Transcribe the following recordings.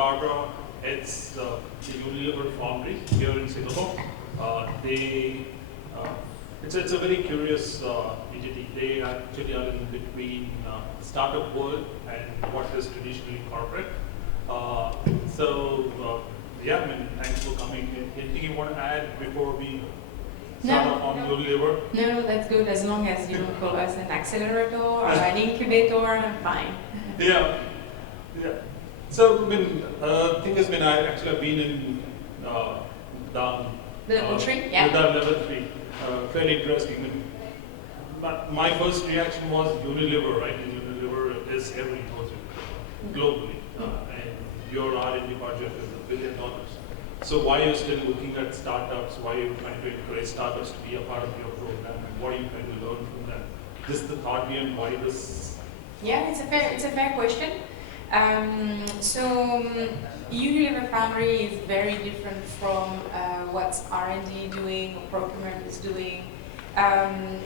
Barbara heads the Unilever Foundry here in Singapore. It's a very curious entity. They actually are in between startup world and what is traditionally corporate. Yeah, I mean, thanks for coming. Anything you want to add before we start off on Unilever? No, that's good. As long as you don't call us an accelerator or an incubator, I'm fine. Yeah. So, I mean, thing has been, I've been in down the level 3, yeah. Down level 3. Fairly interesting. I mean, but my first reaction was Unilever, right? And Unilever is every globally, and your R&D budget is $1 billion. So why are you still looking at startups? Why are you trying to encourage startups to be a part of your program? And what are you trying to learn from that? This is the thought behind why this. Yeah, it's a fair question. Unilever Foundry is very different from what R&D doing or procurement is doing.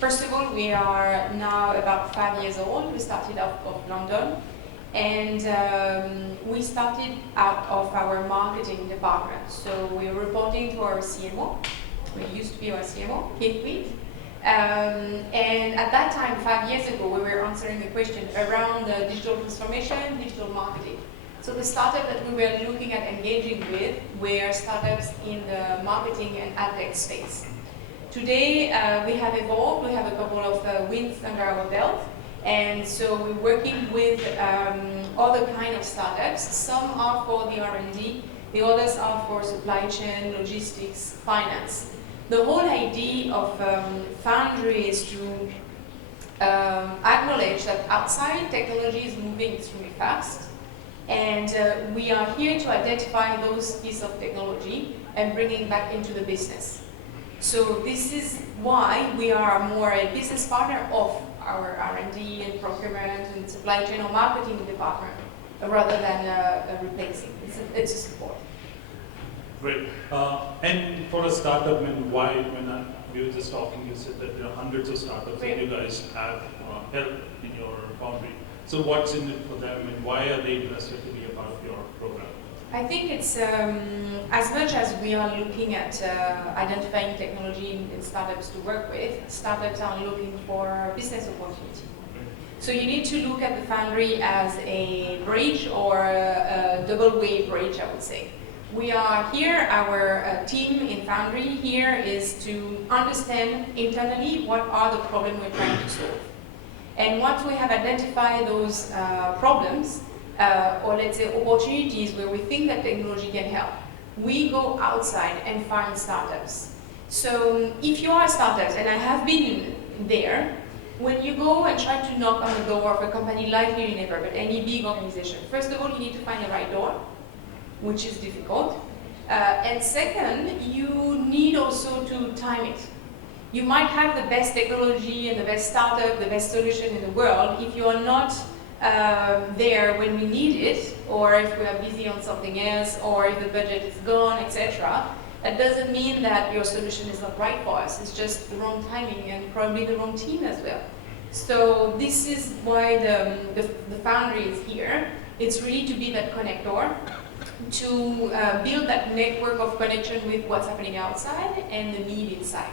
First of all, we are now about 5 years old. We started out of London, and we started out of our marketing department. So we're reporting to our CMO. We used to be our CMO, Kate Wheat. And at that time, 5 years ago, we were answering the question around digital transformation, digital marketing. So the startup that we were looking at engaging with were startups in the marketing and ad tech space. Today, we have evolved. We have a couple of wins under our belt. And so we're working with other kind of startups. Some are for the R&D, the others are for supply chain, logistics, finance. The whole idea of Foundry is to acknowledge that outside technology is moving extremely fast, and we are here to identify those pieces of technology and bringing back into the business. So this is why we are more a business partner of our R&D and procurement and supply chain or marketing department, rather than replacing. It's a support. Great. And for a startup, when we were just talking, you said that there are hundreds of startups that you guys have helped in your foundry. So what's in it for them, and why are they interested to be a part of your program? I think it's as much as we are looking at identifying technology in startups to work with, startups are looking for business opportunity. So you need to look at the foundry as a bridge or a double-way bridge, I would say. We are here, our team in Foundry here is to understand internally what are the problems we're trying to solve. And once we have identified those problems, or let's say opportunities where we think that technology can help, we go outside and find startups. So if you are startups, and I have been there, when you go and try to knock on the door of a company like Unilever, but any big organization, first of all, you need to find the right door, which is difficult. And second, you need also to time it. You might have the best technology and the best startup, the best solution in the world. If you are not there when we need it, or if we are busy on something else, or if the budget is gone, etc., that doesn't mean that your solution is not right for us. It's just the wrong timing and probably the wrong team as well. So this is why the Foundry is here. It's really to be that connector, to build that network of connection with what's happening outside and the need inside.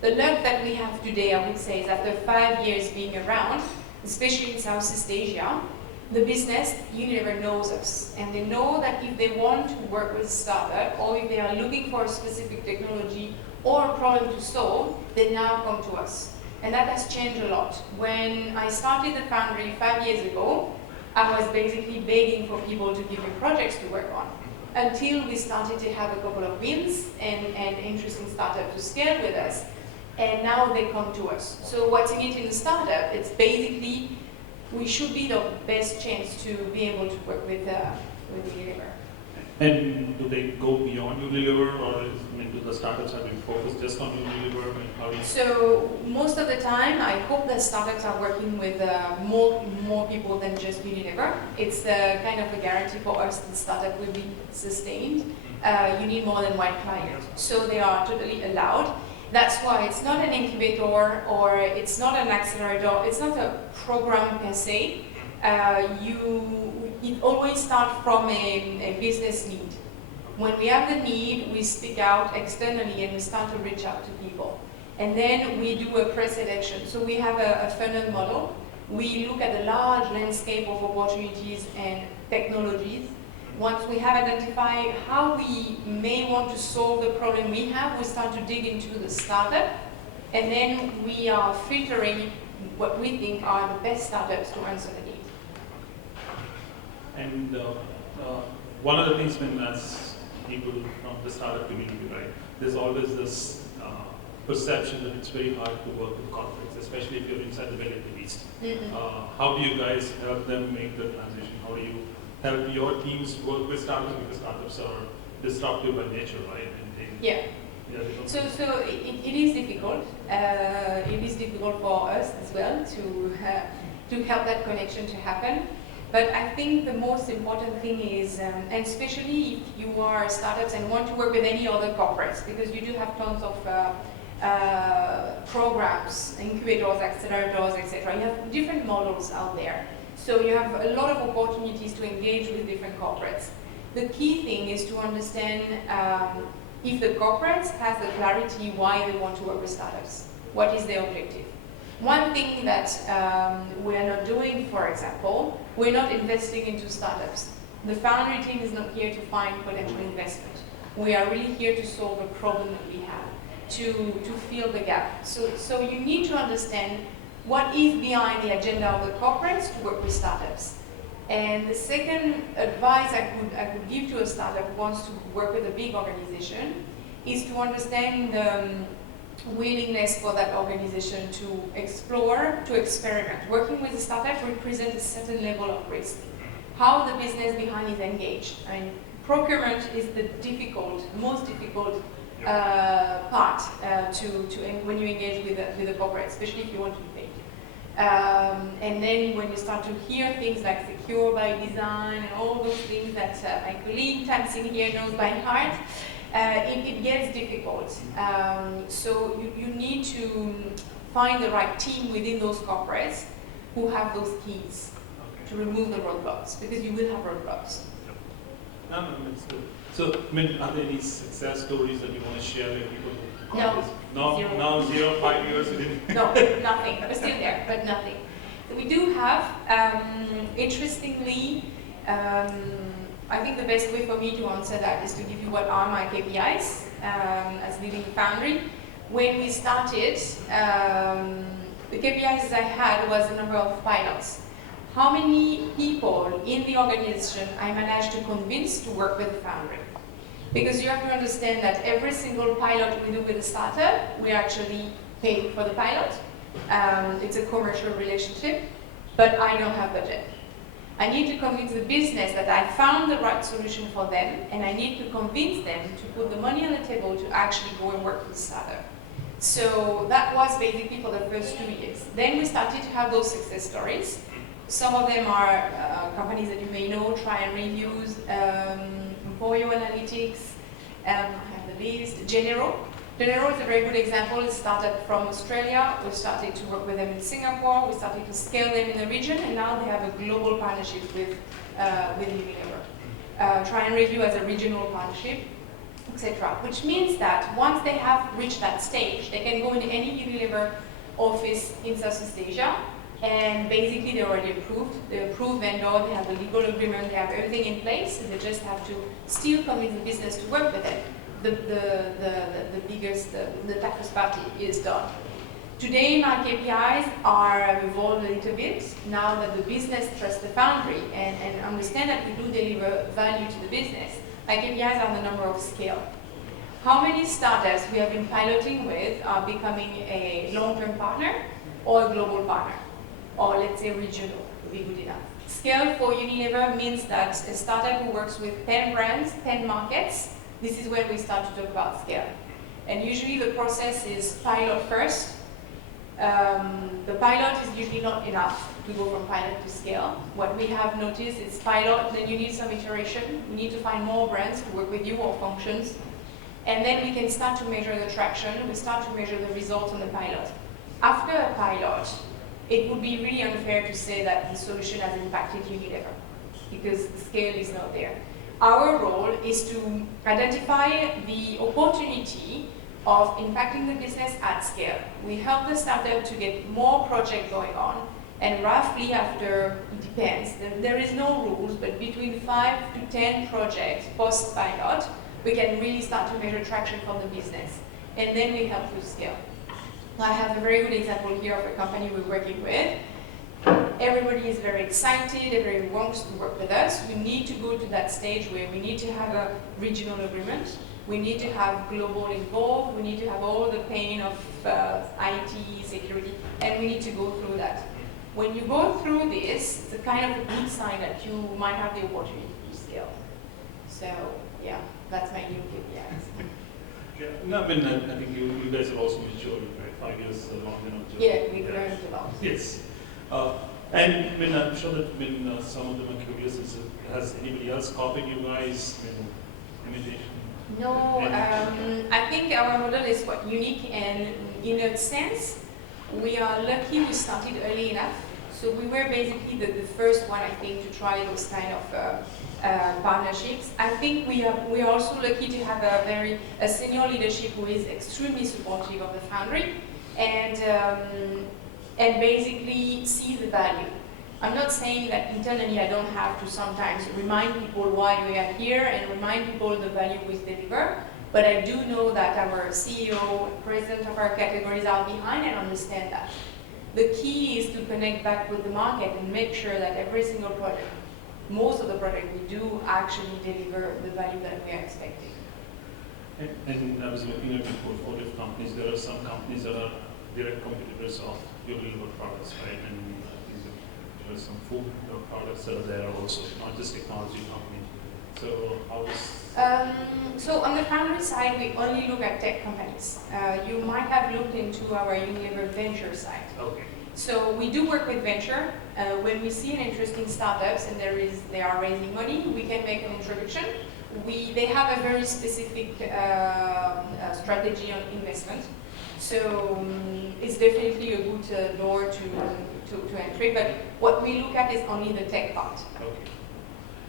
The luck that we have today, I would say, is after 5 years being around, especially in Southeast Asia, the business, Unilever knows us. And they know that if they want to work with a startup, or if they are looking for a specific technology or a problem to solve, they now come to us. And that has changed a lot. When I started the Foundry 5 years ago, I was basically begging for people to give me projects to work on, until we started to have a couple of wins and interesting startups to scale with us. And now they come to us. So what's in it in the startup? It's basically, we should be the best chance to be able to work with Unilever. And do they go beyond Unilever, or do the startups have been focused just on Unilever? So most of the time, I hope that startups are working with more people than just Unilever. It's kind of a guarantee for us that the startup will be sustained. You need more than one client, so they are totally allowed. That's why it's not an incubator or it's not an accelerator. It's not a program per se. it always starts from a business need. When we have the need, we speak out externally and we start to reach out to people. And then we do a pre-selection. So we have a funnel model. We look at the large landscape of opportunities and technologies. Once we have identified how we may want to solve the problem we have, we start to dig into the startup. And then we are filtering what we think are the best startups to answer the need. And one of the things when as people from the startup community, right, there's always this perception that it's very hard to work with corporates, especially if you're inside the military beast. How do you guys help them make the transition? How do you help your teams work with startups, because startups are disruptive by nature, right? And So it is difficult. It is difficult for us as well to help that connection to happen. But I think the most important thing is, and especially if you are startups and want to work with any other corporates, because you do have tons of programs, incubators, accelerators, etc. You have different models out there. So you have a lot of opportunities to engage with different corporates. The key thing is to understand if the corporates has the clarity why they want to work with startups. What is their objective? One thing that we are not doing, for example, we're not investing into startups. The Foundry team is not here to find potential investment. We are really here to solve a problem that we have, to fill the gap. So you need to understand what is behind the agenda of the corporates to work with startups. And the second advice I could give to a startup who wants to work with a big organization is to understand the willingness for that organization to explore, to experiment. Working with a startup represents a certain level of risk. How the business behind is engaged. I mean, procurement is the most difficult part when you engage with a corporate, especially if you want to be paid. And then when you start to hear things like secure by design and all those things that my colleague Tamsin here knows by heart, it gets difficult. So you need to find the right team within those corporates who have those keys to remove the roadblocks, because you will have roadblocks. No, it's good. So, I mean, are there any success stories that you want to share with people? No. Zero. No, 0, 5 years, you didn't? No, nothing. We're still there, but nothing. So we do have, interestingly, I think the best way for me to answer that is to give you what are my KPIs as leading the Foundry. When we started, the KPIs I had was the number of pilots. How many people in the organization I managed to convince to work with the Foundry. Because you have to understand that every single pilot we do with a startup, we actually pay for the pilot. It's a commercial relationship, but I don't have budget. I need to convince the business that I found the right solution for them, and I need to convince them to put the money on the table to actually go and work with the startup. So that was basically for the first 2 years. Then we started to have those success stories. Some of them are companies that you may know, Try and Reviews, Employer Analytics, I have the list, General. General is a very good example. It started from Australia. We started to work with them in Singapore. We started to scale them in the region, and now they have a global partnership with Unilever. Try and Review as a regional partnership, etc. Which means that once they have reached that stage, they can go in any Unilever office in Southeast Asia, and basically they're already approved. They're approved vendor, they have the legal agreement, they have everything in place, and they just have to still convince the business to work with them. The toughest party is done. Today my KPIs are evolved a little bit now that the business trusts the Foundry and understand that we do deliver value to the business. My KPIs are the number of scale. How many startups we have been piloting with are becoming a long-term partner or a global partner, or let's say regional would be good enough. Scale for Unilever means that a startup who works with 10 brands, 10 markets, this is when we start to talk about scale. And usually the process is pilot first. The pilot is usually not enough to go from pilot to scale. What we have noticed is pilot, then you need some iteration. You need to find more brands to work with you or functions. And then we can start to measure the traction. We start to measure the results on the pilot. After a pilot, it would be really unfair to say that the solution has impacted Unilever. because the scale is not there. Our role is to identify the opportunity of impacting the business at scale. We help the startup to get more projects going on, and roughly after, it depends, there is no rules, but between 5 to 10 projects post-pilot, we can really start to measure traction from the business. And then we help to scale. I have a very good example here of a company we're working with. Everybody is very excited, everybody wants to work with us. We need to go to that stage where we need to have a regional agreement. We need to have global involved. We need to have all the pain of IT, security, and we need to go through that. When you go through this, it's a kind of a good sign that you might have the opportunity to scale. So, yeah, that's my new KPIs. Yeah, no, I mean, I think you guys are also matured, right? 5 years long enough. Yeah, we've learned a lot. Yes. And I mean, I'm sure that some of them are curious, has anybody else copied you guys? Imitation? No, I think our model is quite unique, and in a sense, we are lucky we started early enough. So we were basically the first one, I think, to try those kind of partnerships. I think we are also lucky to have a senior leadership who is extremely supportive of the Foundry, and basically see the value. I'm not saying that internally I don't have to sometimes remind people why we are here and remind people the value we deliver, but I do know that our CEO, president of our categories are behind and understand that. The key is to connect back with the market and make sure that every single project, most of the projects we do actually deliver the value that we are expecting. And I was looking at the portfolio of companies. There are some companies that are direct competitors of Unilever products, right? And there are some food products that are there also, not just technology companies. So how is... So on the Foundry side, we only look at tech companies. You might have looked into our Unilever Venture side. Okay. So we do work with venture. When we see an interesting startups and they are raising money, we can make an introduction. They have a very specific strategy on investment. So it's definitely a good door to entry. But what we look at is only the tech part. Okay.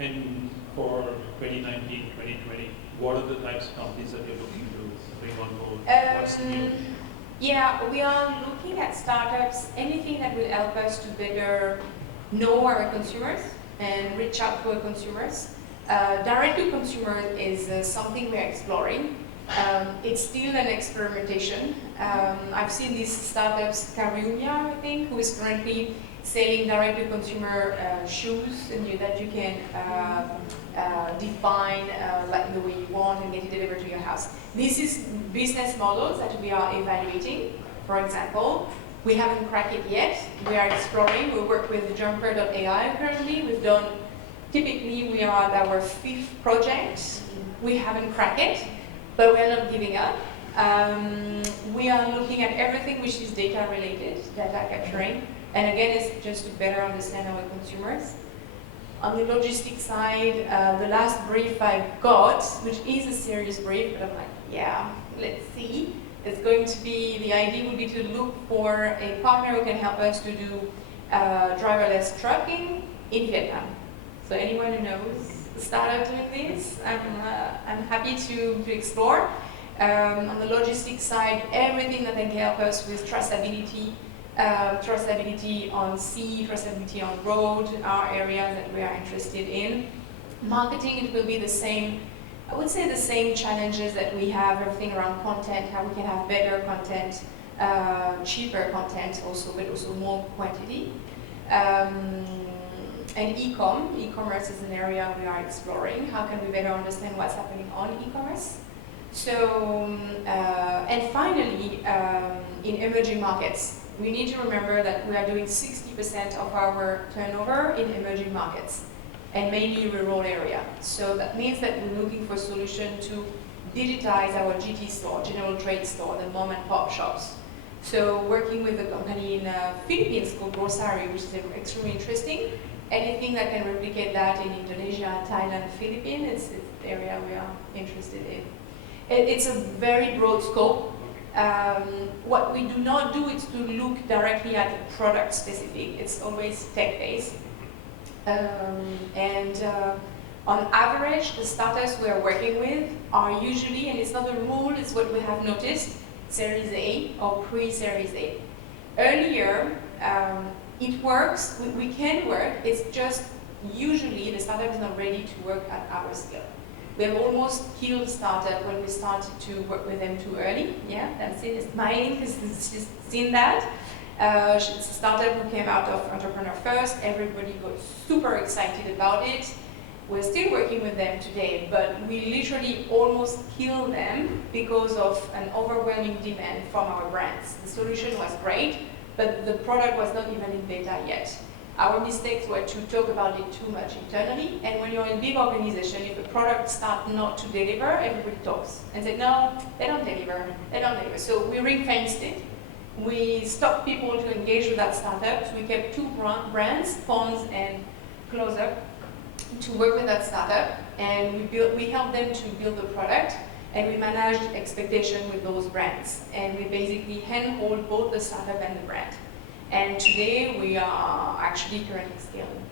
And for 2019, 2020, what are the types of companies that you're looking to bring on board? What's new? Yeah, we are looking at startups, anything that will help us to better know our consumers and reach out to our consumers. Direct to consumer is something we're exploring. It's still an experimentation. I've seen these startups, Guerpillon, I think, who is currently selling direct to consumer shoes, and that you can define like the way you want and get it delivered to your house. This is business models that we are evaluating. For example, we haven't cracked it yet. We are exploring. We work with Jumper.ai currently. Typically we are at our 5th project. We haven't cracked it, but we're not giving up. We are looking at everything which is data related, data capturing. And again, it's just to better understand our consumers. On the logistics side, the last brief I got, which is a serious brief, but I'm like, yeah, let's see. It's going to be, the idea would be to look for a partner who can help us to do driverless trucking in Vietnam. So anyone who knows a startup doing this, I'm happy to explore. On the logistics side, everything that can help us with traceability, traceability on sea, traceability on road, are areas that we are interested in. Marketing, it will be the same, I would say the same challenges that we have, everything around content, how we can have better content, cheaper content also, but also more quantity. And e-commerce is an area we are exploring. How can we better understand what's happening on e-commerce? So, and finally, in emerging markets, we need to remember that we are doing 60% of our turnover in emerging markets, and mainly rural area. So that means that we're looking for a solution to digitize our GT store, general trade store, the mom and pop shops. So working with a company in Philippines called Grocery, which is extremely interesting. Anything that can replicate that in Indonesia, Thailand, Philippines, it's the area we are interested in. It's a very broad scope. What we do not do is to look directly at the product specific. It's always tech-based. On average, the startups we are working with are usually, and it's not a rule, it's what we have noticed, Series A or pre-Series A. Earlier, it works, we can work, it's just usually the startup is not ready to work at our scale. We have almost killed startup when we started to work with them too early. Yeah, that's it, it's smiling because she's seen that. It's a startup who came out of Entrepreneur First, everybody got super excited about it. We're still working with them today, but we literally almost killed them because of an overwhelming demand from our brands. The solution was great, but the product was not even in beta yet. Our mistakes were to talk about it too much internally, and when you're in a big organization, if a product starts not to deliver, everybody talks and said, no, they don't deliver, they don't deliver. So we ring-fenced it. We stopped people to engage with that startup. We kept two brands, Pons and Closer, to work with that startup, and we helped them to build the product, and we managed expectation with those brands, and we basically handhold both the startup and the brand. And today we are actually currently scaling.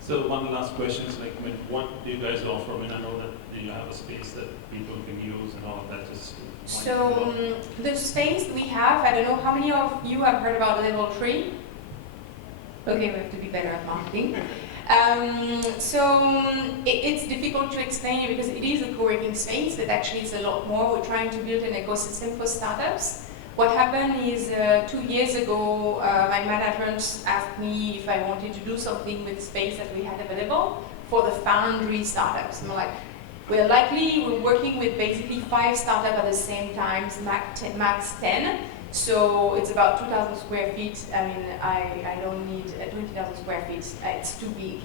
So one last question is like, what do you guys offer? I know that you have a space that people can use and all of that. So the space we have, I don't know how many of you have heard about Level 3? Okay, we have to be better at marketing. It's difficult to explain it because it is a co-working space, but actually it's a lot more. We're trying to build an ecosystem for startups. What happened is 2 years ago, my management asked me if I wanted to do something with space that we had available for the Foundry startups. And I'm like, we're working with basically 5 startups at the same time, max 10. So it's about 2,000 square feet. I don't need 20,000 square feet. It's too big.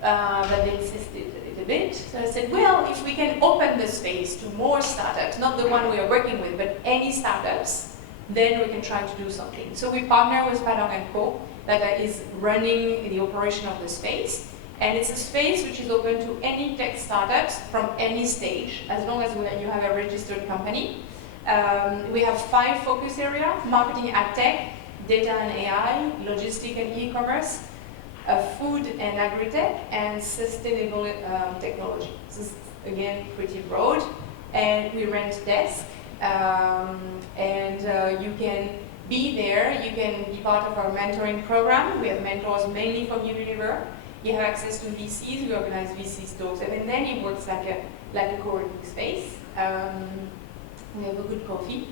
But they insisted a little bit. So I said, well, if we can open the space to more startups, not the one we are working with, but any startups, then we can try to do something. So we partner with Padang & Co. that is running the operation of the space. And it's a space which is open to any tech startups from any stage, as long as you have a registered company. We have 5 focus areas: marketing ad tech, data and AI, logistic and e-commerce, food and agri-tech, and sustainable technology. This is, again, pretty broad. And we rent desks, you can be there, you can be part of our mentoring program. We have mentors mainly from Unilever. You have access to VCs, we organize VC talks, and then it works like a co-working space. We have a good coffee.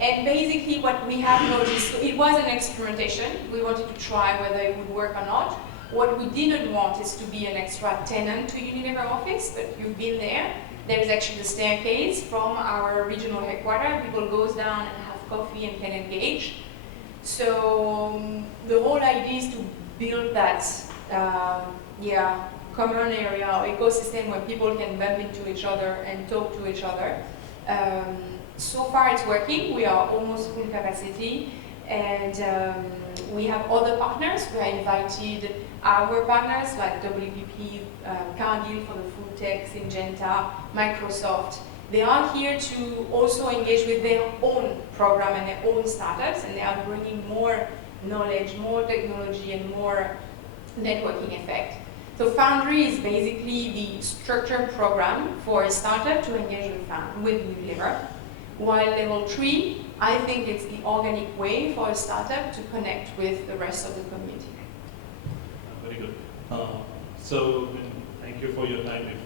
And basically what we have noticed, so it was an experimentation. We wanted to try whether it would work or not. What we didn't want is to be an extra tenant to Unilever office, but you've been there. There is actually the staircase from our regional headquarters. People goes down and have coffee and can engage. So the whole idea is to build that common area or ecosystem where people can bump into each other and talk to each other. So far it's working. We are almost full capacity, and we have other partners. We have invited our partners like WPP, Cargill for the food tech, Syngenta, Microsoft. They are here to also engage with their own program and their own startups, and they are bringing more knowledge, more technology, and more networking effect. So Foundry is basically the structured program for a startup to engage with Unilever, while Level 3, I think it's the organic way for a startup to connect with the rest of the community. Very good. So thank you for your time.